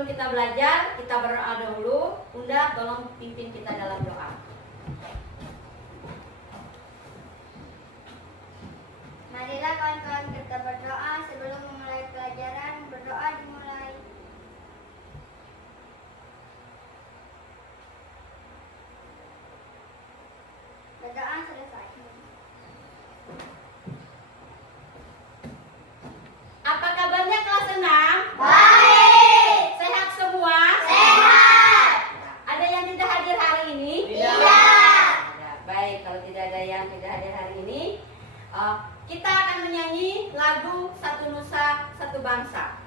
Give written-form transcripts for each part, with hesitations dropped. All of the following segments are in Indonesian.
sebelum kita belajar, kita berdoa dahulu. Bunda, tolong pimpin kita dalam doa. Marilah kawan-kawan kita berdoa sebelum memulai pelajaran. Berdoa dimulai. Berdoa selesai. Apa kabarnya kelas 6? Baik. Sehat semua? Sehat. Ada yang tidak hadir hari ini? Tidak. Baik, kalau tidak ada yang tidak hadir hari ini, kita akan menyanyi lagu Satu Nusa Satu Bangsa.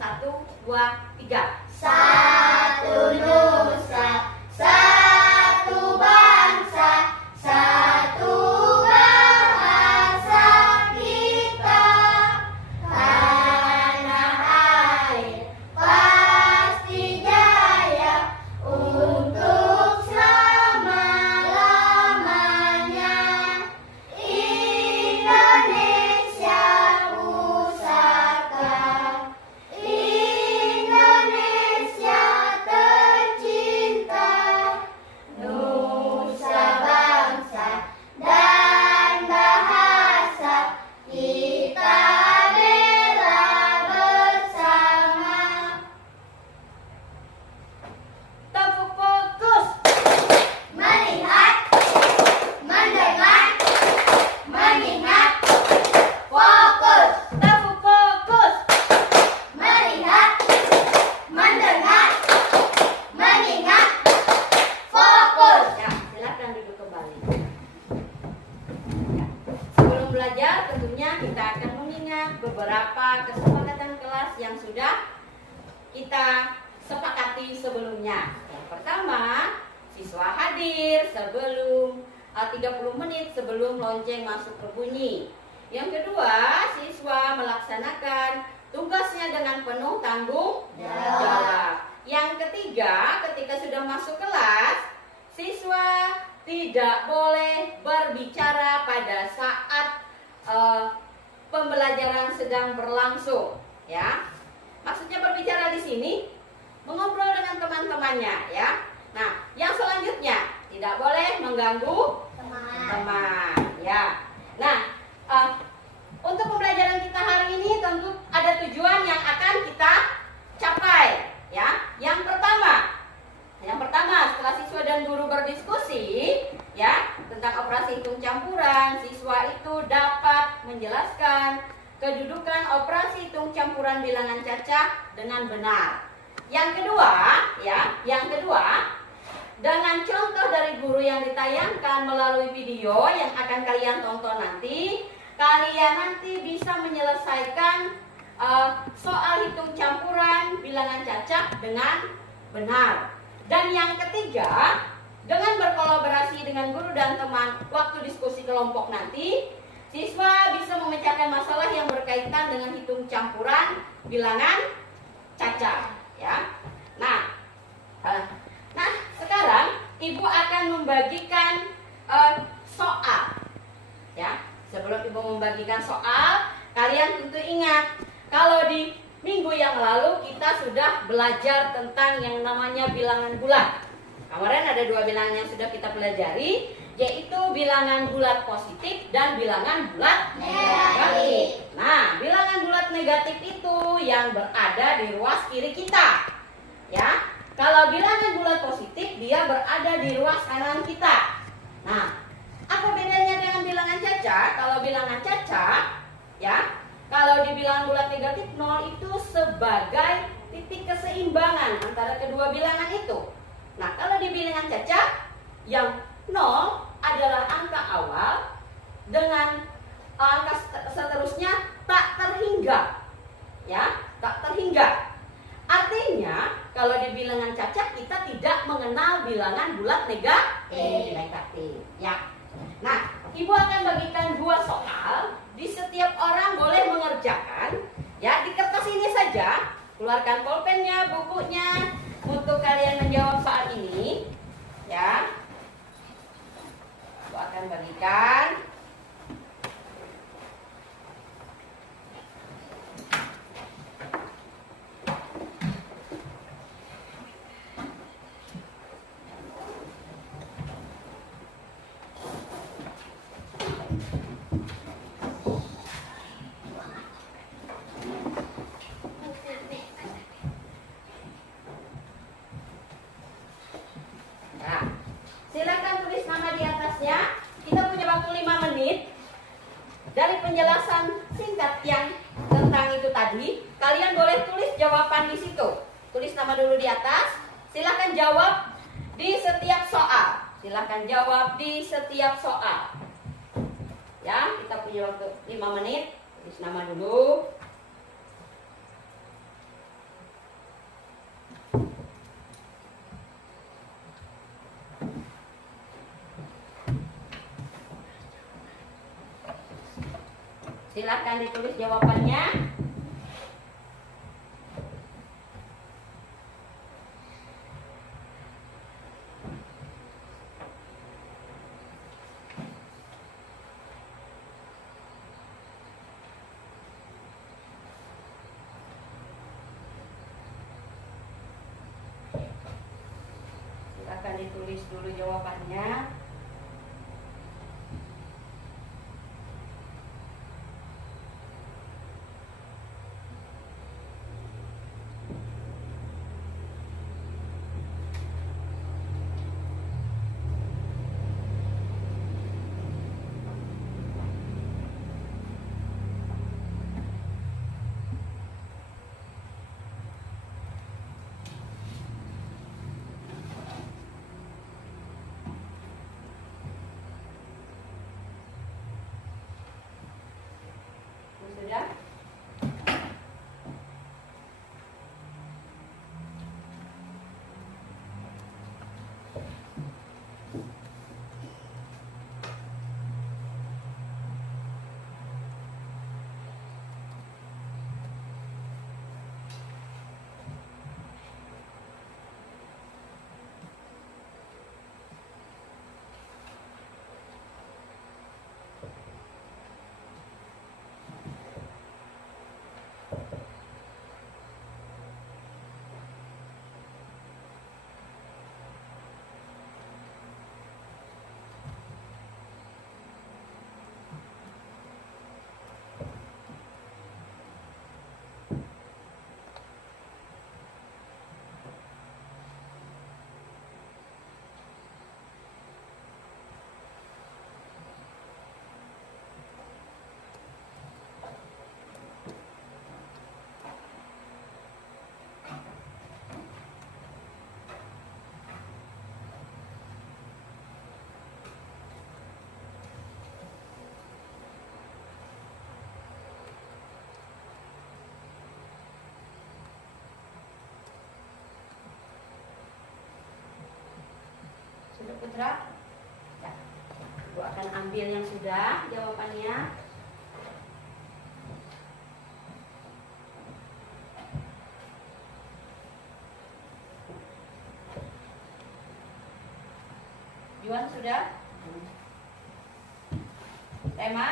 1, 2, 3. Satu nusa, satu bangsa, satu bahasa kita. Tanah air pasti jaya untuk selama-lamanya. Indonesia pusaka, Indonesia tercinta, nusa bangsa dan bahasa kita bela bersama. Tepuk fokus. Melihat, mendengar, mengingat, fokus. Tepuk fokus. Melihat, mendengar, mengingat, fokus. Ya, silakan duduk kembali. Ya. Sebelum belajar, tentunya kita akan mengingat beberapa kesepakatan kelas yang sudah kita sepakati sebelumnya. Yang pertama, siswa hadir sebelum 30 menit sebelum lonceng masuk berbunyi. Yang kedua, siswa melaksanakan tugasnya dengan penuh tanggung jawab. Yang ketiga, ketika sudah masuk kelas, siswa tidak boleh berbicara pada saat pembelajaran sedang berlangsung, ya. Maksudnya berbicara di sini mengobrol dengan teman-temannya, ya. Nah, yang selanjutnya tidak boleh mengganggu teman, ya. Nah, untuk pembelajaran kita hari ini tentu ada tujuan yang akan kita capai, ya. Yang pertama, setelah siswa dan guru berdiskusi, ya, tentang operasi hitung campuran, siswa itu dapat menjelaskan kedudukan operasi hitung campuran bilangan cacah dengan benar. Yang kedua, dengan contoh dari guru yang ditayangkan melalui video yang akan kalian tonton nanti, kalian nanti bisa menyelesaikan soal hitung campuran bilangan cacah dengan benar. Dan yang ketiga, dengan berkolaborasi dengan guru dan teman waktu diskusi kelompok nanti, siswa bisa memecahkan masalah yang berkaitan dengan hitung campuran bilangan cacah, ya. Nah, sekarang Ibu akan membagikan soal, ya. Sebelum Ibu membagikan soal, kalian tentu ingat kalau di minggu yang lalu kita sudah belajar tentang yang namanya bilangan bulat. Kemarin ada 2 bilangan yang sudah kita pelajari, yaitu bilangan bulat positif dan bilangan bulat negatif. Nah, bilangan bulat negatif itu yang berada di ruas kiri kita, ya. Kalau bilangan bulat positif, dia berada di ruas kanan kita. Nah, apa bedanya dengan bilangan cacah? Kalau bilangan cacah, ya, kalau di bilangan bulat negatif 0 itu sebagai titik keseimbangan antara kedua bilangan itu. Nah, kalau di bilangan cacah, yang 0 adalah angka awal dengan angka seterusnya tak terhingga, ya, tak terhingga. Artinya, kalau di bilangan cacah kita tidak mengenal bilangan bulat negatif, ya. Nah, Ibu akan bagikan 2 soal. Di setiap orang boleh mengerjakan, ya, di kertas ini saja. Keluarkan pulpennya, bukunya untuk kalian menjawab soal ini, ya. Ibu akan bagikan. Silakan tulis nama di atasnya. Kita punya waktu 5 menit. Dari penjelasan singkat yang tentang itu tadi, kalian boleh tulis jawaban di situ. Tulis nama dulu di atas. Silakan jawab di setiap soal. Silakan jawab di setiap soal. Ya, kita punya waktu 5 menit. Tulis nama dulu. Silakan ditulis jawabannya. Silakan ditulis dulu jawabannya. Sudah? Sudah Putra? Ya. Ibu akan ambil yang sudah jawabannya. Juan sudah? Tema?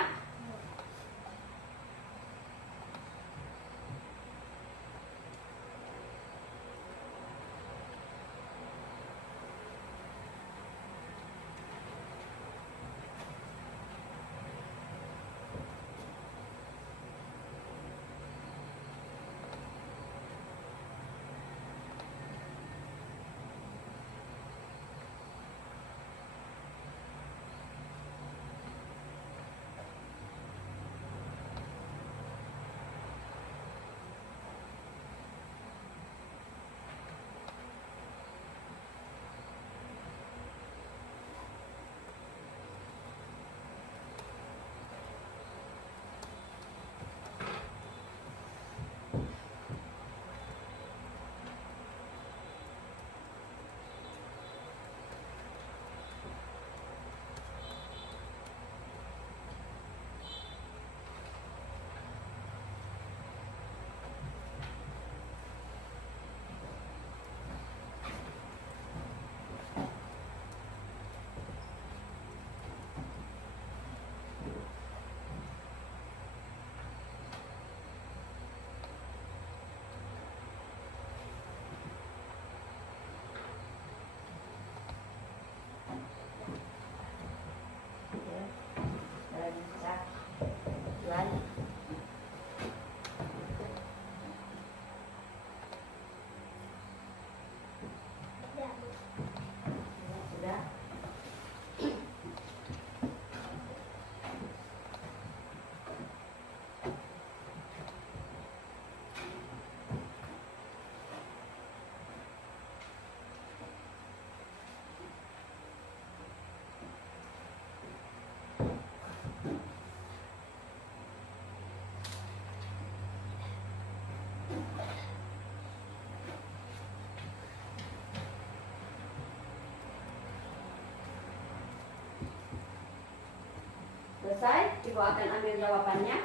Selesai, Ibu akan ambil jawabannya.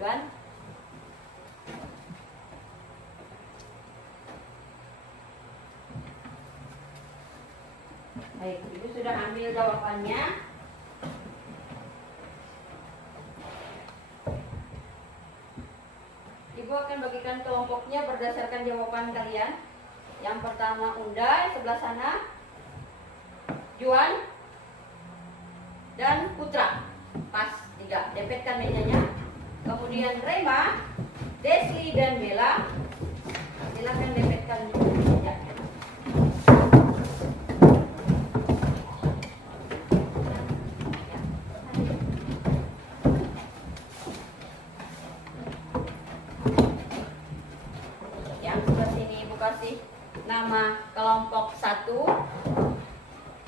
Juan? Baik, Ibu sudah ambil jawabannya. Ibu akan bagikan kelompoknya berdasarkan jawaban kalian. Yang pertama Unda sebelah sana, Juan dan Putra. Pas 3, dempetkan mejanya. Kemudian Rema, Desli dan Bella. Silakan dempetkan meja. Yang sebelah sini Ibu kasih nama kelompok 1.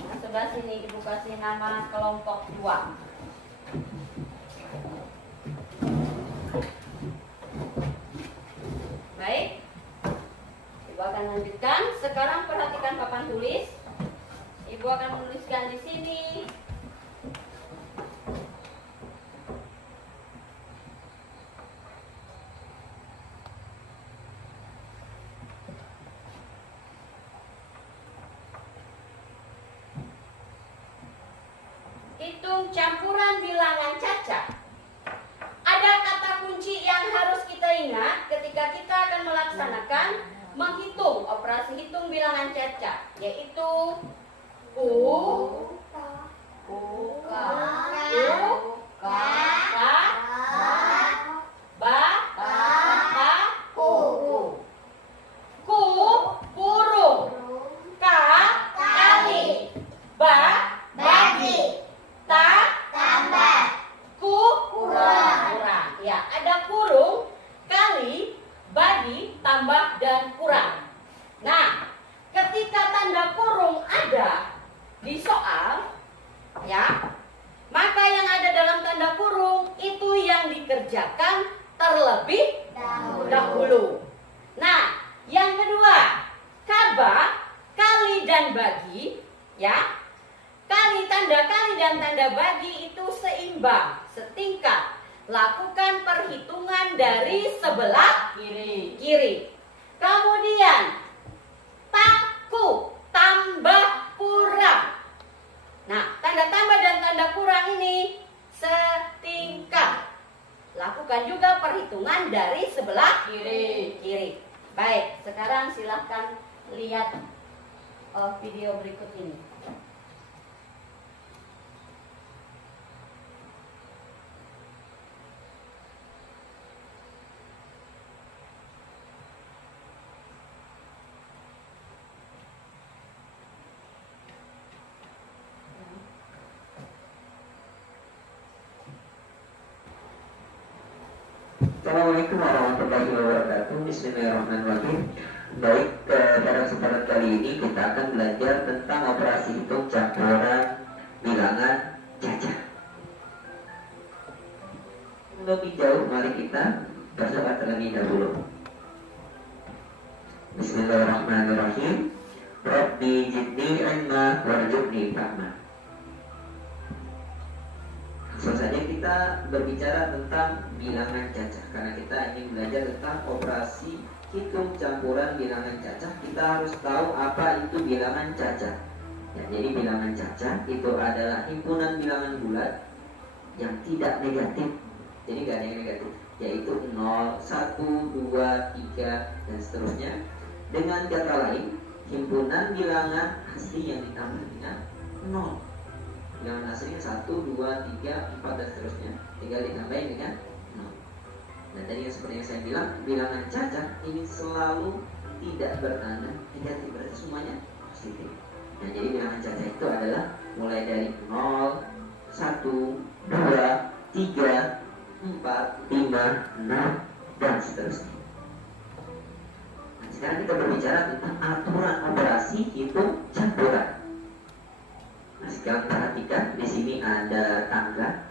Yang sebelah sini Ibu kasih nama kelompok 2. Baik, Ibu akan lanjutkan. Sekarang perhatikan papan tulis. Ibu akan menuliskan di sini. Hitung campuran bilangan cacat. Ada kata kunci yang harus kita ingat ketika kita akan melaksanakan menghitung operasi hitung bilangan cacat, yaitu burung, kali, bagi, tambah, kurang. Ya, ada kurung, kali, bagi, tambah, dan kurang. Nah, ketika tanda kurung ada di soal, ya, maka yang ada dalam tanda kurung itu yang dikerjakan terlebih dahulu. Nah, yang kedua, kali dan bagi, ya. Tanda kali dan tanda bagi itu seimbang, setingkat. Lakukan perhitungan dari sebelah kiri. Kemudian tambah kurang. Nah, tanda tambah dan tanda kurang ini setingkat. Lakukan juga perhitungan dari sebelah kiri. Baik, sekarang silahkan lihat video berikut ini. Assalamualaikum warahmatullahi wabarakatuh. Bismillahirrahmanirrahim. Baik, pada kesempatan kali ini kita akan belajar tentang operasi hitung campuran bilangan cacat. Lebih jauh, mari kita berdoa terlebih dahulu. Bismillahirrahmanirrahim. Rabbi zidni ilma warzuqni fahma. Langsung saja kita berbicara tentang bilangan cacah. Karena kita ingin belajar tentang operasi hitung campuran bilangan cacah, kita harus tahu apa itu bilangan cacah. Ya, jadi bilangan cacah itu adalah himpunan bilangan bulat yang tidak negatif. Jadi nggak ada yang negatif, yaitu 0, 1, 2, 3 dan seterusnya. Dengan kata lain, himpunan bilangan asli yang ditambah dengan 0. Bilangan aslinya 1, 2, 3, 4 dan seterusnya. Tinggal ditambahin dengan 0. Dan tadi seperti yang saya bilang, bilangan cacat ini selalu tidak bertanda negatif, berarti semuanya positif. Nah, jadi bilangan cacat itu adalah mulai dari 0, 1, 2, 3, 4, 5, 6 dan seterusnya. Nah, sekarang kita berbicara tentang aturan operasi hitung campuran. Nah, sekarang perhatikan di sini ada tangga.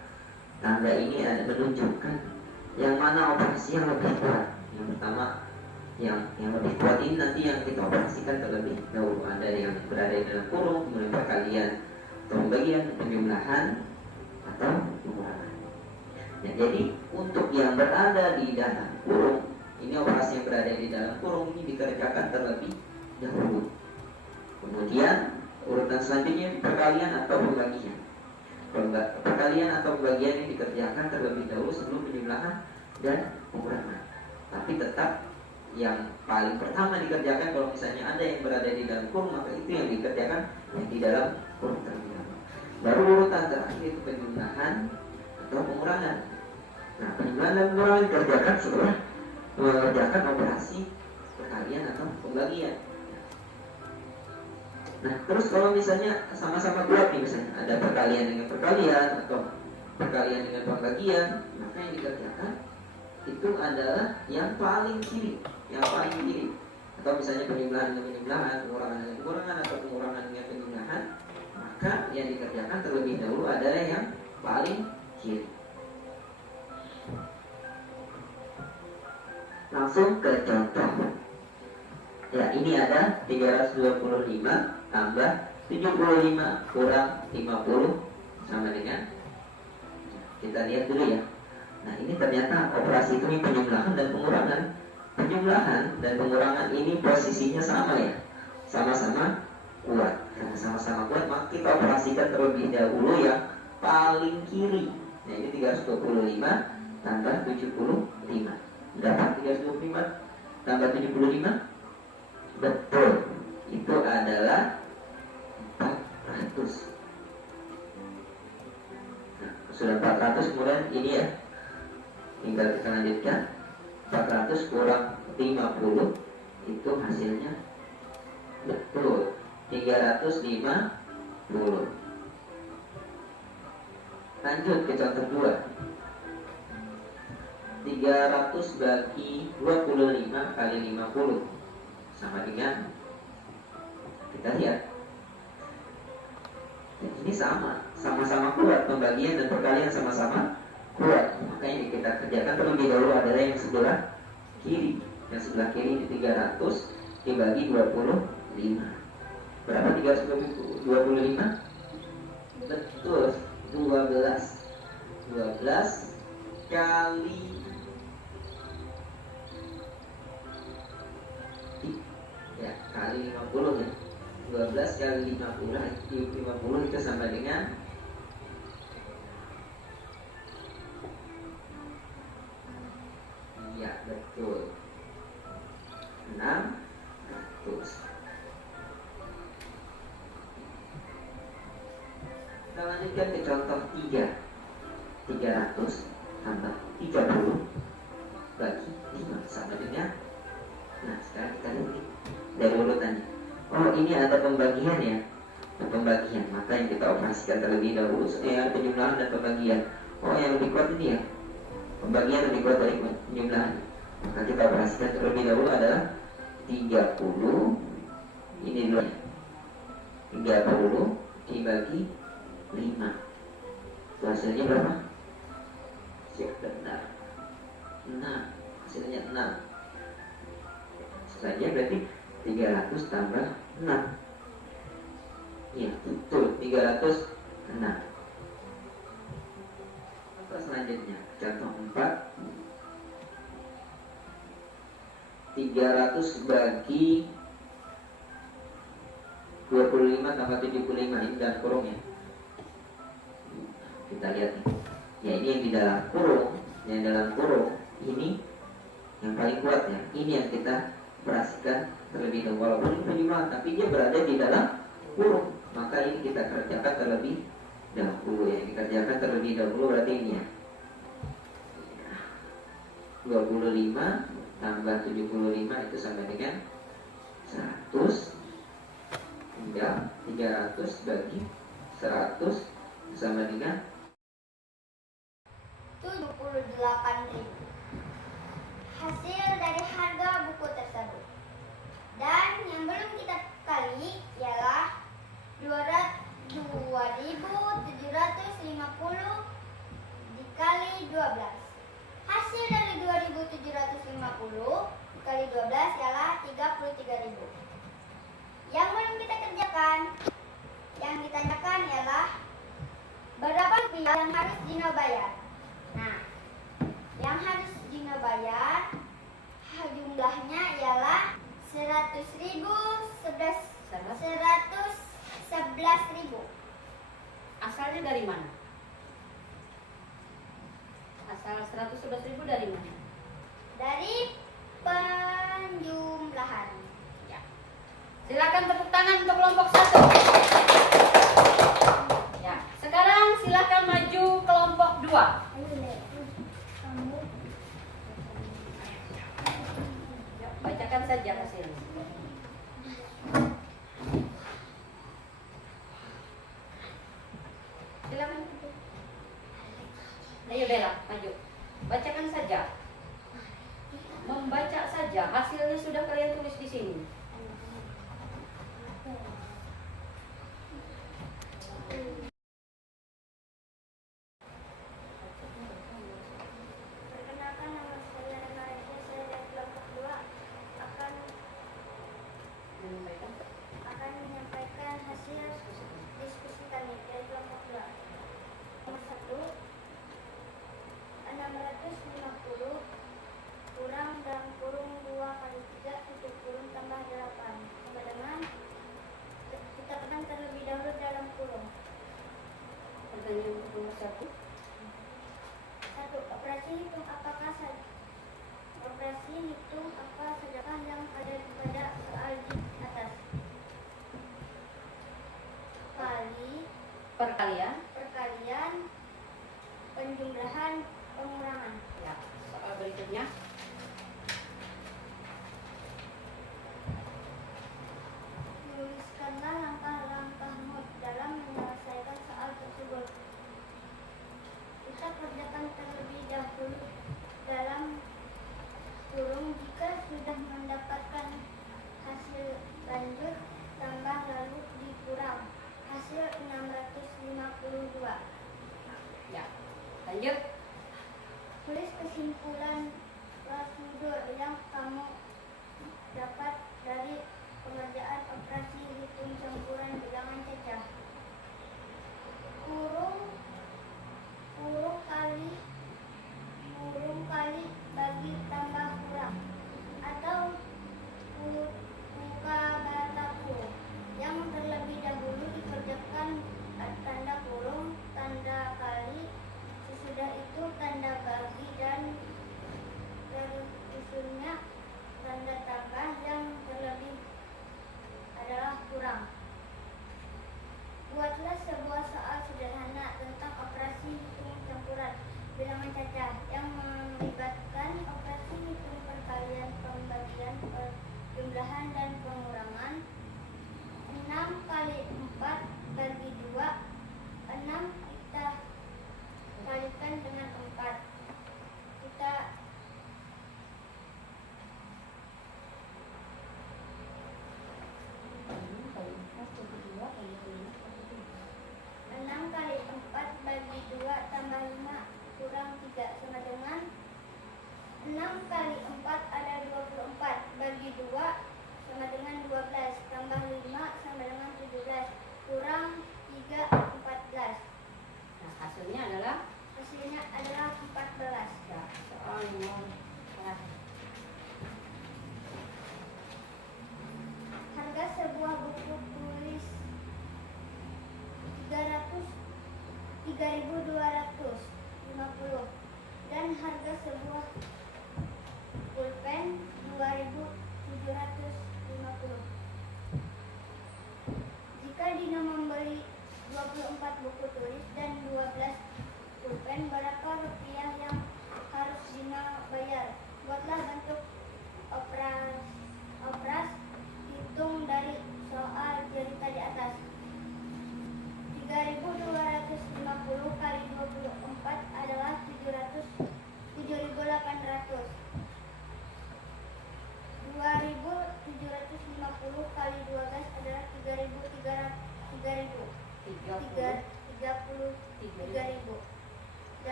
Tangga ini menunjukkan yang mana operasi yang lebih kuat. Yang pertama yang lebih kuat ini nanti yang kita operasikan terlebih dahulu. Ada yang berada di dalam kurung, kemudian perkalian atau pembagian, penjumlahan atau pengurangan. Ya, jadi untuk yang berada di dalam kurung, ini operasi yang berada di dalam kurung ini dikerjakan terlebih dahulu. Kemudian urutan selanjutnya perkalian atau pembagian. Perkalian atau pembagian ini dikerjakan terlebih dahulu sebelum penjumlahan dan pengurangan. Tapi tetap yang paling pertama dikerjakan kalau misalnya ada yang berada di dalam kurung, maka itu yang dikerjakan yang di dalam kurung terlebih dahulu. Baru urutan terakhir itu penjumlahan atau pengurangan. Nah, penjumlahan dan pengurangan dikerjakan setelah mengerjakan operasi perkalian atau pembagian. Nah, terus kalau misalnya sama-sama kuat nih, misalnya ada perkalian dengan perkalian atau perkalian dengan pembagian, maka yang dikerjakan itu adalah yang paling kiri, atau misalnya penjumlahan dengan penjumlahan, pengurangan dengan pengurangan, atau pengurangan dengan penjumlahan, maka yang dikerjakan terlebih dahulu adalah yang paling kiri. Langsung ke contoh. Ya, ini ada 325 tambah 75 kurang 50 sama dengan, kita lihat dulu ya. Nah, ini ternyata operasi itu penjumlahan dan pengurangan. Penjumlahan dan pengurangan ini posisinya sama ya, sama-sama kuat. Karena sama-sama kuat, maka kita operasikan terlebih dahulu yang paling kiri. Nah, ini 325 tambah 75. Dapat 325 tambah 75. Betul, itu adalah 400. Nah, sudah 400, kemudian ini ya, tinggal kita lanjutkan. 400 kurang 50 itu hasilnya betul 350. Lanjut ke contoh 2. 300 bagi 25 kali 50 sama dengan, kita lihat ini sama-sama kuat, pembagian dan perkalian sama-sama kuat. Maka yang kita kerjakan terlebih dahulu adalah yang sebelah kiri. Yang sebelah kiri ini 300 dibagi 25. Berapa 325? Betul, 12 kali ya, kali 50 ya. 12 kali 50 itu sama dengan ya, betul 600. Kita lanjutkan ke contoh 3. 300 tambah 30 bagi 5 sama dengan, nah sekarang kita lihat dari urutannya. Oh, ini ada pembagian ya. Pembagian, maka yang kita operasikan terlebih dahulu penjumlahan dan pembagian. Oh, yang lebih kuat ini ya, pembagian lebih kuat dari penjumlahan. Maka kita operasikan terlebih dahulu adalah 30. Ini dulu ya, 30 dibagi 5. Hasilnya berapa? Siap, benar 6. Hasilnya 6. Selanjutnya berarti 300 tambah 6. Iya, betul, 306. Contoh selanjutnya, contoh 4. 300 bagi 25 tambah 75, ini dalam kurung ya. Kita lihat nih. Ya, ini yang di dalam kurung. Yang dalam kurung ini yang paling kuat ya. Ini yang kita operasikan terlebih dahulu, walaupun ini penjumlahan, tapi dia berada di dalam kurung. Maka ini kita kerjakan terlebih dahulu ya. Dikerjakan terlebih dahulu berarti ini ya. 25 tambah 75 itu sama dengan 100. Tinggal 300 bagi 100 sama dengan 78.000. Hasil dari harga buku tersebut. Dan yang belum kita kali ialah 2.750 dikali 12. Hasil dari 2.750 kali 12 ialah 33.000. Yang belum kita kerjakan, yang ditanyakan ialah berapa rupiah yang harus Dina bayar. Nah, yang harus Dina bayar jumlahnya ialah 100.000, 111.000. Asalnya dari mana? Asal 111.000 dari mana? Dari penjumlahan. Ya. Silakan tepuk tangan untuk kelompok 1. Ya, sekarang silakan maju kelompok 2. Ya, bacakan saja hasilnya. Silakan. Ayo Bella, maju. Bacakan saja. Membaca saja, hasilnya sudah kalian tulis di sini. Perkenalkan, nama saya Rena Raja, saya dari kelompok 2 akan menyampaikan hasil diskusi kami dari kelompok 2. Nomor 1, 650 kurang dalam kurung 2 kali 3 tutup kurung tambah 8 sama dengan, kita tekan terlebih dahulu dalam kurung. Pertanyaan untuk nomor 1. 1. Operasi hitung apa sajakah yang ada pada soal di atas? Perkalian. Perkalian, penjumlahan, pengurangan. Ya, soal berikutnya. Tuliskanlah langkah-langkahmu dalam menyelesaikan soal tersebut. Kita kerjakan terlebih dahulu dalam kurung. Jika sudah mendapatkan hasil, lanjut tambah lalu dikurang. Hasil 652. Ya, lanjut. Tulis kesimpulan prosedur yang kamu dapat dari pengerjaan operasi hitung campuran bilangan cacah. Kurung kali bagi tambah kurang, atau muka bata kurung. Yang terlebih dahulu dikerjakan tanda kurung, tanda kali, sesudah itu tanda bagi, dan tersusunnya tanda tambah yang terlebih adalah kurang. Buatlah sebuah soal sederhana tentang operasi hitung campuran bilangan cacah yang melibatkan operasi hitung perkalian, pembagian, penjumlahan, dan pengurangan. 6 kali 4 bagi 2. 6 kita kalikan dengan 4. Kita 6 kali 4 bagi 2 tambah 5 kurang 3 sama dengan 6 kali 4 ada 24 bagi 2 sama dengan 12 tambah 5 sama dengan 17 kurang 3 14. Nah, hasilnya adalah 14. ya, soal nomor terakhir. Harga sebuah buku tulis 3.250 dan harga sebuah pulpen 2.750. Jika Dina membeli 24 buku tulis dan 12 pulpen, berapa rupiah yang harus Dina bayar? Buatlah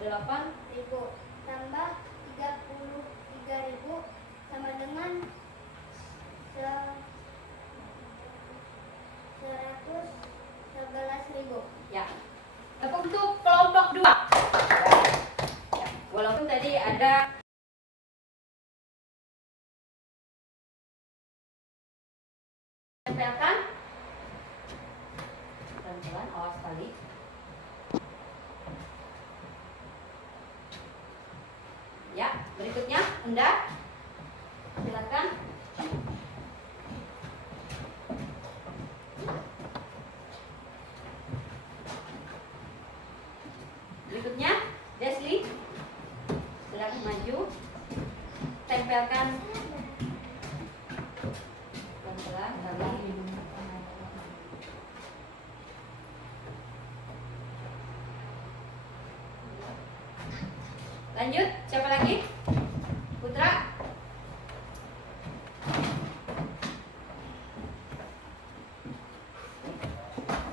ribu tambah 33.000 sama dengan 111.000. Ya. Untuk kelompok 2. Ya. Walaupun tadi ada tempelkan. Pelan-pelan, awas sekali. Ya, berikutnya Unda. Silakan. Berikutnya Desli. Silakan maju. Tempelkan. Pelan-pelan, lagi. Lanjut, siapa lagi? Putra.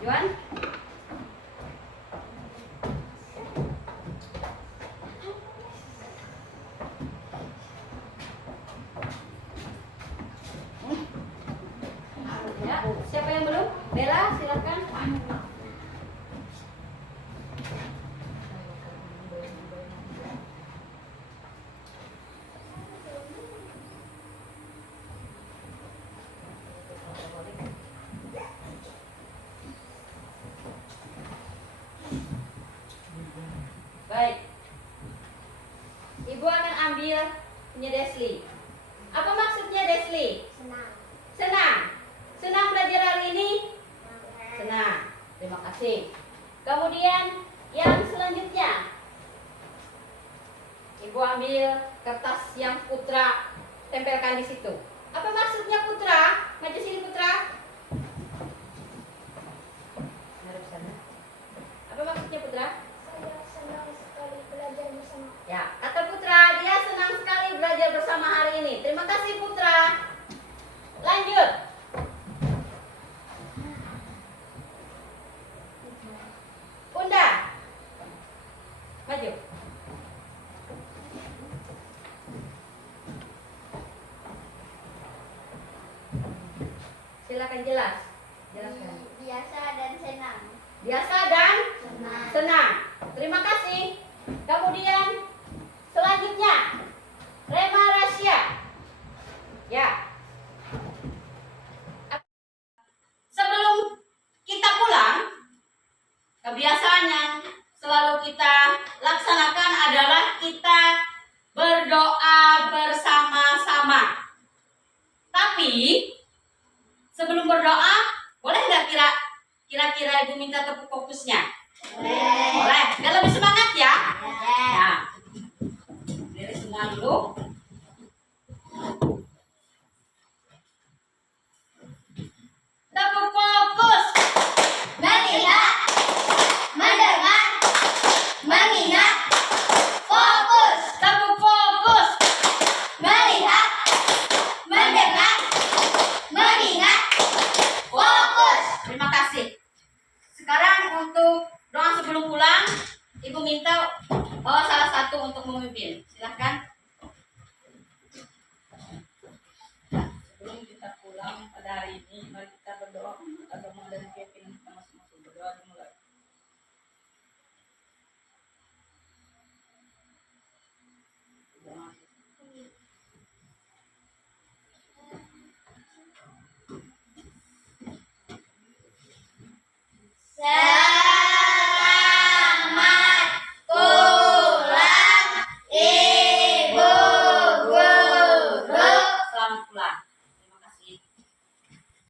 Juan. Ya, siapa yang belum? Bella, silakan. Baik. Ibu akan ambil punya Desli. Apa maksudnya Desli? Senang. Senang. Senang belajar hari ini? Senang. Terima kasih. Kemudian yang selanjutnya. Ibu ambil kertas yang Putra tempelkan di situ. Apa maksudnya Putra? Maju sini Putra. Harus sana. Apa maksudnya Putra? Saya senang sekali belajar bersama. Ya, kata Putra, dia senang sekali belajar bersama hari ini. Terima kasih Putra. Lanjut. Unda. Maju. Silakan jelaskan. Biasa dan senang. Biasa dan Senang. senang. Terima kasih. Kemudian selanjutnya Rema Rasya. Ya. Sebelum kita pulang, kebiasaan yang selalu kita laksanakan adalah kita berdoa bersama-sama. Tapi sebelum berdoa, boleh nggak kira-kira Ibu minta tepuk fokusnya? Boleh. Biar lebih semangat ya. Ya. Dari semua dulu. Tepuk fokus. Melihat, mendengar, mengingat, fokus. Tepuk fokus. Melihat, mendengar, mengingat, fokus. Terima kasih. Sekarang untuk doa sebelum pulang, Ibu minta salah satu untuk memimpin. Silahkan.